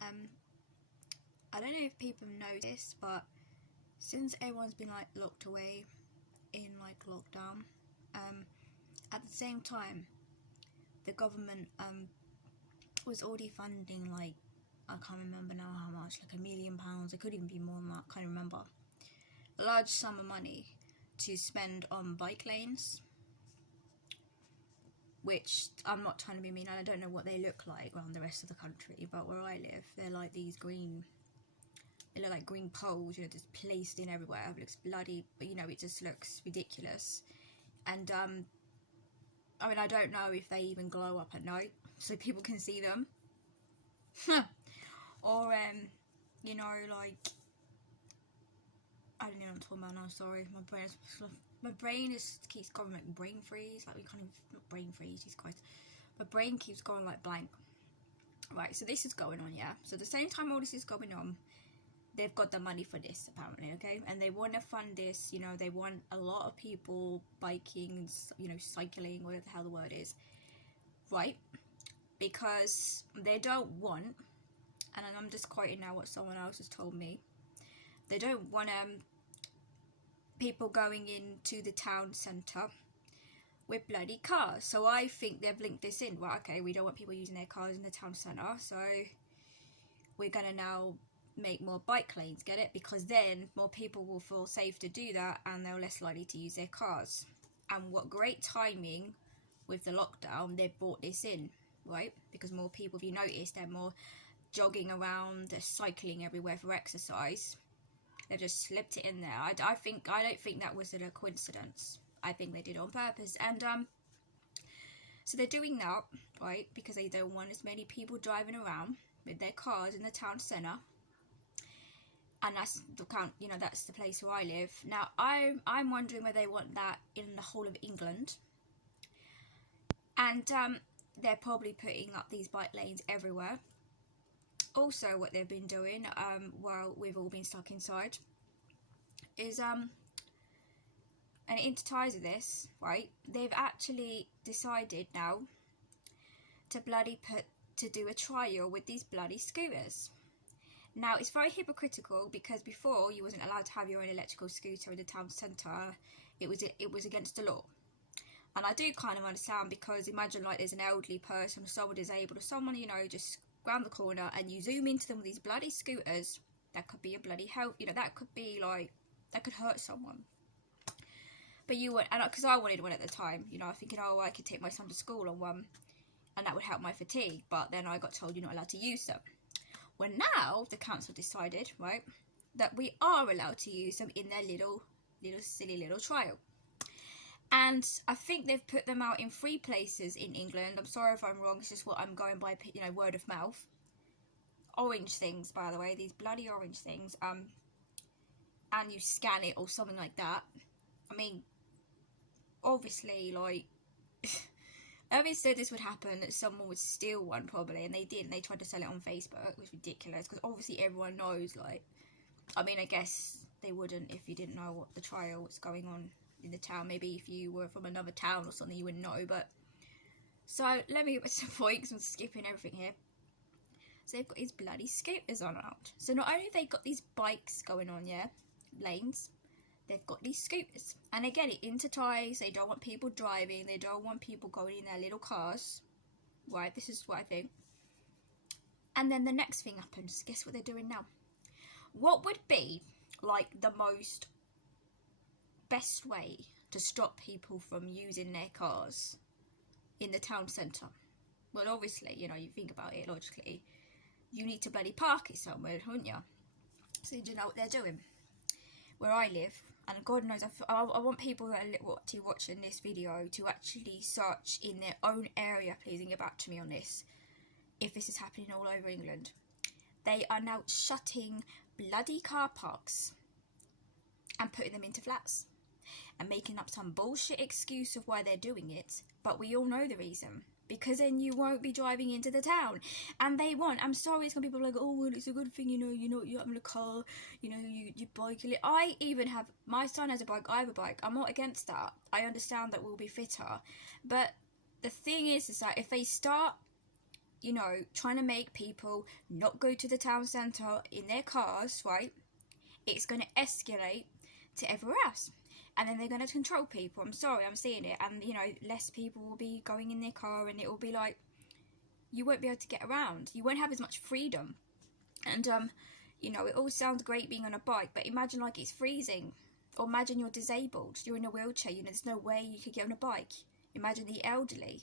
I don't know if people know this, but since everyone's been like locked away in like lockdown, at the same time the government was already funding, like, I can't remember now how much, like £1 million, it could even be more than that, I can't remember, a large sum of money to spend on bike lanes, which I'm not trying to be mean, and I don't know what they look like around the rest of the country, but where I live, they're like these green, they look like green poles, you know, just placed in everywhere. It looks bloody, but you know, it just looks ridiculous. And I mean, I don't know if they even glow up at night so people can see them. Or you know, like, I don't know what I'm talking about now, sorry, my brain keeps going like brain freeze, like we can't even, not brain freeze, Jesus Christ, my brain keeps going like blank. Right, so this is going on, yeah, so at the same time all this is going on, they've got the money for this apparently, okay, and they want to fund this, you know, they want a lot of people biking, you know, cycling, whatever the hell the word is, right, because they don't want, and I'm just quoting now what someone else has told me, they don't want people going into the town centre with bloody cars. So I think they've linked this in. Well, okay, we don't want people using their cars in the town centre, so we're going to now make more bike lanes, get it? Because then more people will feel safe to do that and they're less likely to use their cars. And what great timing with the lockdown, they've brought this in, right? Because more people, if you notice, they're more jogging around, they're cycling everywhere for exercise. They've just slipped it in there. I don't think that was a coincidence. I think they did it on purpose. And so they're doing that, right? Because they don't want as many people driving around with their cars in the town centre. And that's the you know, that's the place where I live. Now I'm wondering whether they want that in the whole of England. And they're probably putting up these bike lanes everywhere. Also, what they've been doing while we've all been stuck inside is and it interties with this, right? They've actually decided now to do a trial with these bloody scooters. Now it's very hypocritical because before you wasn't allowed to have your own electrical scooter in the town centre. It was against the law. And I do kind of understand, because imagine like there's an elderly person, someone disabled, or someone, you know, just round the corner and you zoom into them with these bloody scooters, that could be a bloody help, you know, that could be like, that could hurt someone. But you would, and because I wanted one at the time, you know, thinking, oh, I could take my son to school on one and that would help my fatigue, but then I got told you're not allowed to use them. Well, now the council decided, right, that we are allowed to use them in their little silly little trial. And I think they've put them out in 3 places in England. I'm sorry if I'm wrong, it's just what I'm going by, you know, word of mouth. Orange things, by the way, these bloody orange things. And you scan it or something like that. I mean, obviously, like, Irving said this would happen, that someone would steal one probably, and they did, and they tried to sell it on Facebook. It was ridiculous, because obviously everyone knows, like, I mean, I guess they wouldn't if you didn't know what the trial was going on in the town. Maybe if you were from another town or something you wouldn't know, but so let me get to the point because I'm skipping everything here. So they've got these bloody scooters on out. So not only have they got these bikes going on, yeah, lanes, they've got these scooters, and again it interties. They don't want people driving, they don't want people going in their little cars, right? This is what I think. And then the next thing happens. Guess what they're doing now? What would be like the most best way to stop people from using their cars in the town centre? Well, obviously, you know, you think about it logically, you need to bloody park it somewhere, don't you? So do you know what they're doing? Where I live, and God knows, I want people that are watching this video to actually search in their own area, please, and get back to me on this, if this is happening all over England. They are now shutting bloody car parks and putting them into flats and making up some bullshit excuse of why they're doing it, but we all know the reason. Because then you won't be driving into the town. And they want, I'm sorry, it's gonna be people like, oh, well, it's a good thing, you know, you're having a car, you know, you bike. I even have, my son has a bike, I have a bike. I'm not against that. I understand that we'll be fitter. But the thing is that if they start, you know, trying to make people not go to the town centre in their cars, right? It's going to escalate to everywhere else. And then they're going to control people. I'm sorry, I'm seeing it. And, you know, less people will be going in their car, and it will be like, you won't be able to get around. You won't have as much freedom. And, you know, it all sounds great being on a bike, but imagine like it's freezing. Or imagine you're disabled. You're in a wheelchair. You know, there's no way you could get on a bike. Imagine the elderly.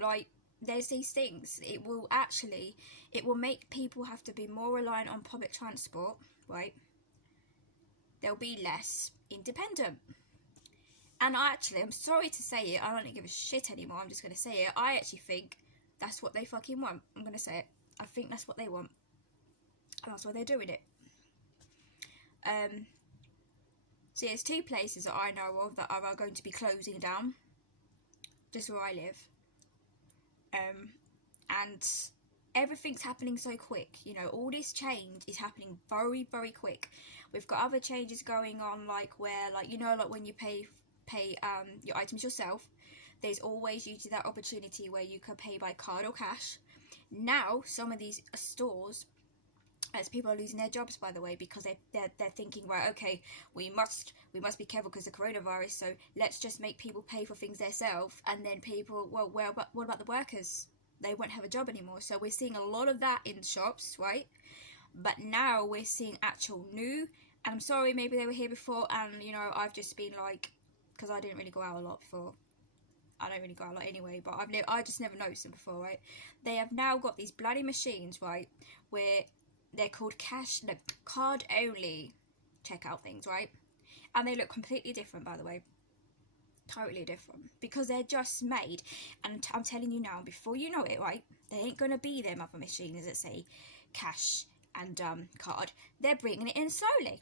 Like, there's these things. It will make people have to be more reliant on public transport, right? They'll be less independent. And I'm sorry to say it, I don't give a shit anymore, I'm just going to say it. I actually think that's what they fucking want. I'm going to say it. I think that's what they want. And that's why they're doing it. So there's 2 places that I know of that are going to be closing down. Just where I live. And everything's happening so quick. You know, all this change is happening very, very quick. We've got other changes going on, like where, like, you know, like when you pay your items yourself, there's always usually that opportunity where you can pay by card or cash. Now, some of these stores, as people are losing their jobs, by the way, because they're thinking, right, okay, we must be careful because of the coronavirus, so let's just make people pay for things themselves, and then people, well, what about the workers? They won't have a job anymore. So we're seeing a lot of that in shops, right? But now we're seeing actual new, and I'm sorry, maybe they were here before, and, you know, I've just been like, because I didn't really go out a lot before. I don't really go out a lot anyway, but I just never noticed them before, right? They have now got these bloody machines, right, where they're called card only checkout things, right? And they look completely different, by the way. Totally different. Because they're just made, and I'm telling you now, before you know it, right, they ain't going to be them other machines that say cash and card. They're bringing it in slowly.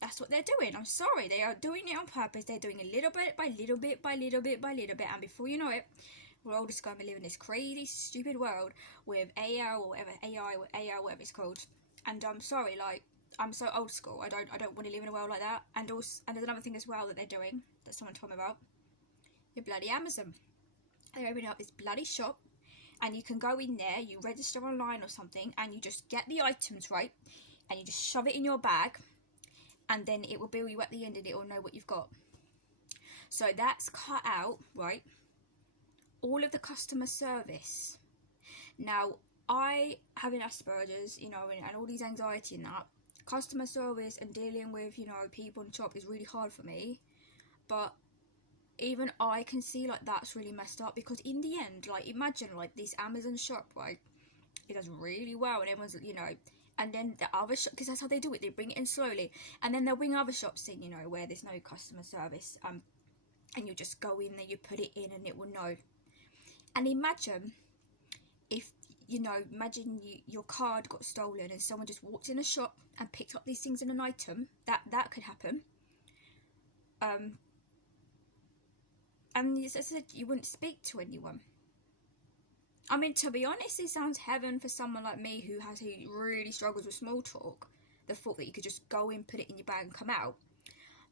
That's what they're doing. I'm sorry, they are doing it on purpose. They're doing it little bit by little bit by little bit by little bit, and before you know it, we're all just going to live in this crazy, stupid world with AI or whatever it's called. And I'm sorry, like, I'm so old school. I don't want to live in a world like that. And also, and there's another thing as well that they're doing that someone told me about. Your bloody Amazon. They're opening up this bloody shop, and you can go in there, you register online or something, and you just get the items, right, and you just shove it in your bag, and then it will bill you at the end, and it will know what you've got. So that's cut out, right, all of the customer service. Now, I have an Asperger's, you know, and all these anxiety and that. Customer service and dealing with, you know, people in the shop is really hard for me. But even I can see, like, that's really messed up. Because in the end, like, imagine, like, this Amazon shop, right? It does really well, and everyone's, you know. And then the other shop, because that's how they do it. They bring it in slowly. And then they'll bring other shops in, you know, where there's no customer service. And you just go in there, you put it in, and it will know. And imagine if, you know, your card got stolen and someone just walked in a shop and picked up these things in an item. That could happen. And as I said, you wouldn't speak to anyone. I mean, to be honest, it sounds heaven for someone like me who really struggles with small talk. The thought that you could just go in, put it in your bag and come out.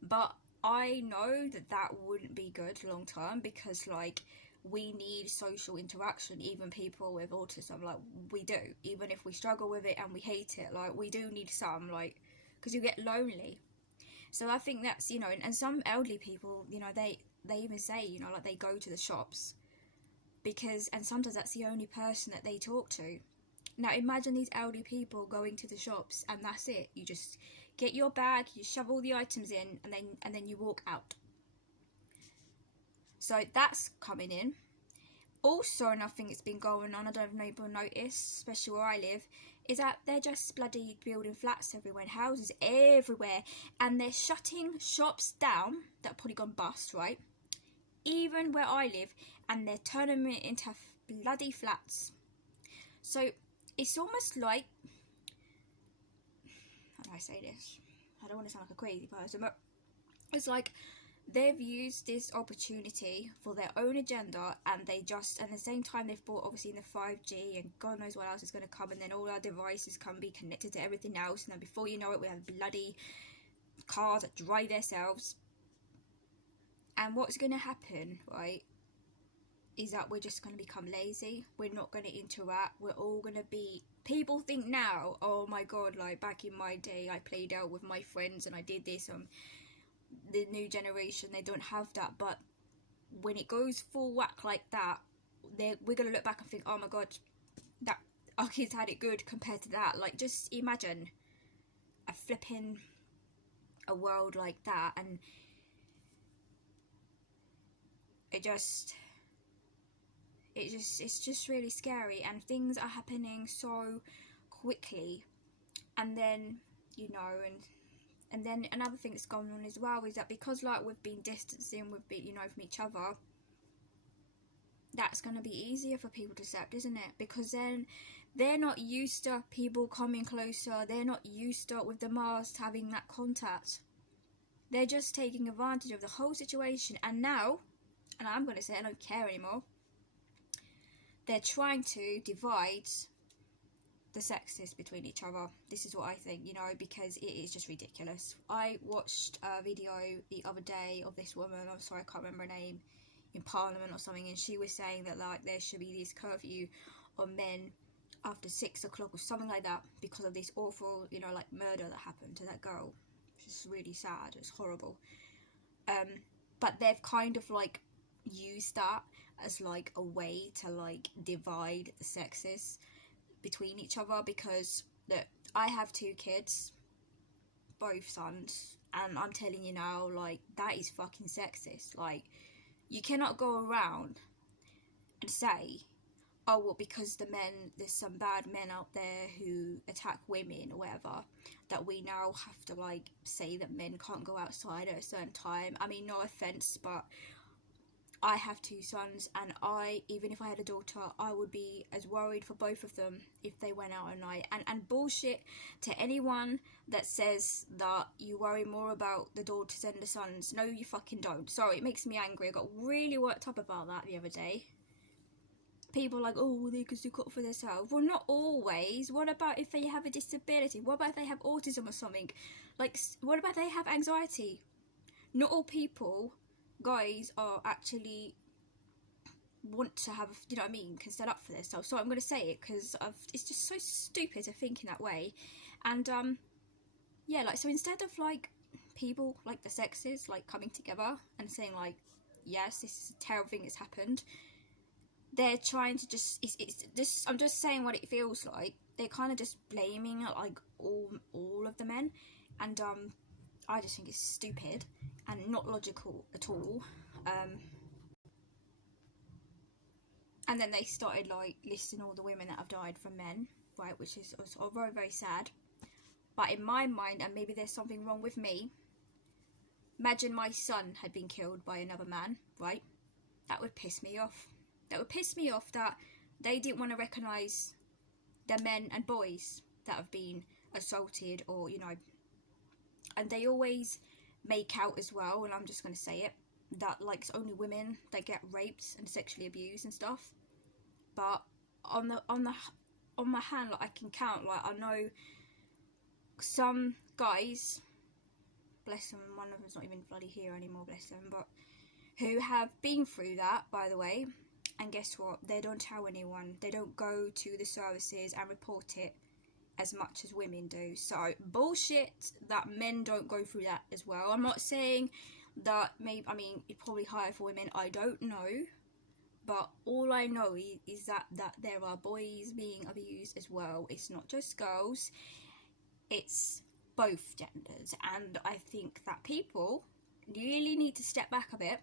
But I know that wouldn't be good long term, because, like, we need social interaction. Even people with autism, like, we do. Even if we struggle with it and we hate it, like, we do need some, like, because you get lonely. So I think that's, you know, and some elderly people, you know, they even say, you know, like, they go to the shops because, and sometimes that's the only person that they talk to. Now imagine these elderly people going to the shops, and that's it. You just get your bag, you shove all the items in, and then you walk out. So that's coming in. Also, another thing that's been going on, I don't know if people notice, especially where I live, is that they're just bloody building flats everywhere and houses everywhere, and they're shutting shops down that have probably gone bust, right? Even where I live, and they're turning it into bloody flats. So it's almost like, how do I say this? I don't want to sound like a crazy person, but it's like they've used this opportunity for their own agenda, and they just, at the same time, they've brought obviously in the 5G, and God knows what else is going to come, and then all our devices can be connected to everything else, and then before you know it, we have bloody cars that drive themselves. And what's going to happen, right, is that we're just going to become lazy. We're not going to interact. We're all going to be... People think now, oh my god, like back in my day I played out with my friends and I did this. The new generation, they don't have that. But when it goes full whack like that, we're going to look back and think, oh my god, that our kids had it good compared to that. Like, just imagine a world like that, and it's just really scary, and things are happening so quickly. And then, you know, and then another thing that's going on as well is that because like we've been distancing, we've been, you know, from each other, that's going to be easier for people to accept, isn't it? Because then they're not used to people coming closer, they're not used to, with the mask, having that contact. They're just taking advantage of the whole situation, and now, and I'm going to say I don't care anymore, they're trying to divide the sexes between each other. This is what I think, you know, because it is just ridiculous. I watched a video the other day of this woman, I'm sorry I can't remember her name, in Parliament or something, and she was saying that like there should be this curfew on men after 6 o'clock or something like that, because of this awful, you know, like murder that happened to that girl. It's really sad, it's horrible. But they've kind of like used that as like a way to like divide the sexes between each other, because look, I have 2 kids, both sons, and I'm telling you now, like, that is fucking sexist. Like, you cannot go around and say, oh well, because there's some bad men out there who attack women or whatever, that we now have to like say that men can't go outside at a certain time. I mean, no offense, but I have 2 sons, and even if I had a daughter, I would be as worried for both of them if they went out at night. And bullshit to anyone that says that you worry more about the daughters than the sons. No, you fucking don't. Sorry, it makes me angry. I got really worked up about that the other day. People are like, oh, well, they can still cook for themselves. Well, not always. What about if they have a disability? What about if they have autism or something? Like, what about if they have anxiety? Not all people... guys are actually want to have, you know what I mean, can stand up for themselves. So I'm going to say it because it's just so stupid to think in that way. And yeah, like, so instead of like people like the sexes like coming together and saying like, yes, this is a terrible thing that's happened, they're trying to just it's just, I'm just saying what it feels like, they're kind of just blaming like all of the men. And I just think it's stupid and not logical at all. And then they started like listing all the women that have died from men, right, which is also very, very sad. But in my mind, and maybe there's something wrong with me, imagine my son had been killed by another man, right? That would piss me off. That would piss me off that they didn't want to recognise the men and boys that have been assaulted, or, you know, and they always make out as well, and I'm just going to say it, that like it's only women that get raped and sexually abused and stuff. But on my hand, like, I can count, like, I know some guys, bless them, one of them's not even bloody here anymore, bless them, but who have been through that, by the way. And guess what, they don't tell anyone, they don't go to the services and report it as much as women do. So bullshit that men don't go through that as well. I'm not saying that, maybe, I mean, it's probably higher for women, I don't know, but all I know is that there are boys being abused as well. It's not just girls, it's both genders. And I think that people really need to step back a bit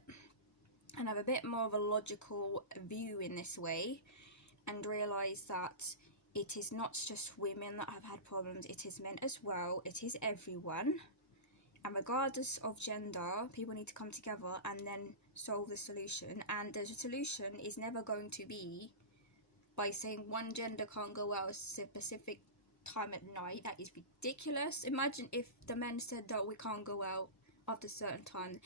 and have a bit more of a logical view in this way, and realise that it is not just women that have had problems, it is men as well, it is everyone. And regardless of gender, people need to come together and then solve the solution. And the solution is never going to be by saying one gender can't go out at a specific time at night. That is ridiculous. Imagine if the men said that we can't go out after a certain time.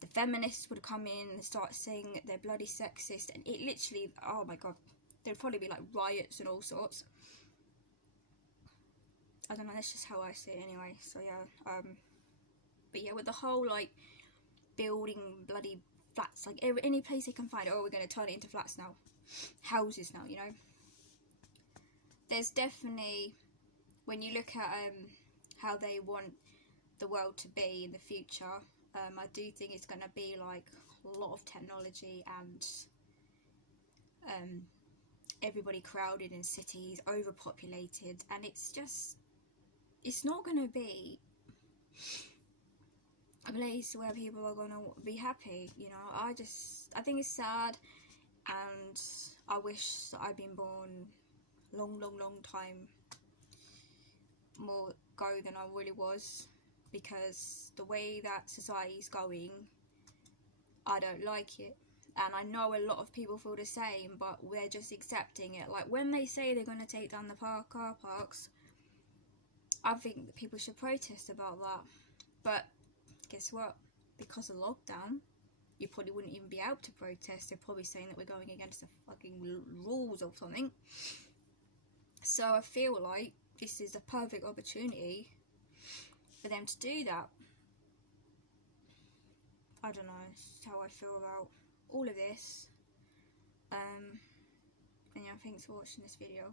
The feminists would come in and start saying they're bloody sexist, and it literally, oh my god, there'd probably be like riots and all sorts. I don't know, that's just how I see it anyway. So yeah, but yeah, with the whole like building bloody flats, like any place they can find. Oh, we're going to turn it into flats now, houses now, you know. There's definitely, when you look at how they want the world to be in the future, I do think it's going to be like a lot of technology and everybody crowded in cities, overpopulated, and it's not going to be a place where people are going to be happy, you know. I think it's sad, and I wish that I'd been born long time more ago than I really was, because the way that society's going, I don't like it. And I know a lot of people feel the same, but we're just accepting it. Like, when they say they're going to take down the car parks, I think that people should protest about that. But guess what? Because of lockdown, you probably wouldn't even be able to protest. They're probably saying that we're going against the fucking rules or something. So I feel like this is a perfect opportunity for them to do that. I don't know, it's how I feel about all of this. And yeah, thanks for watching this video.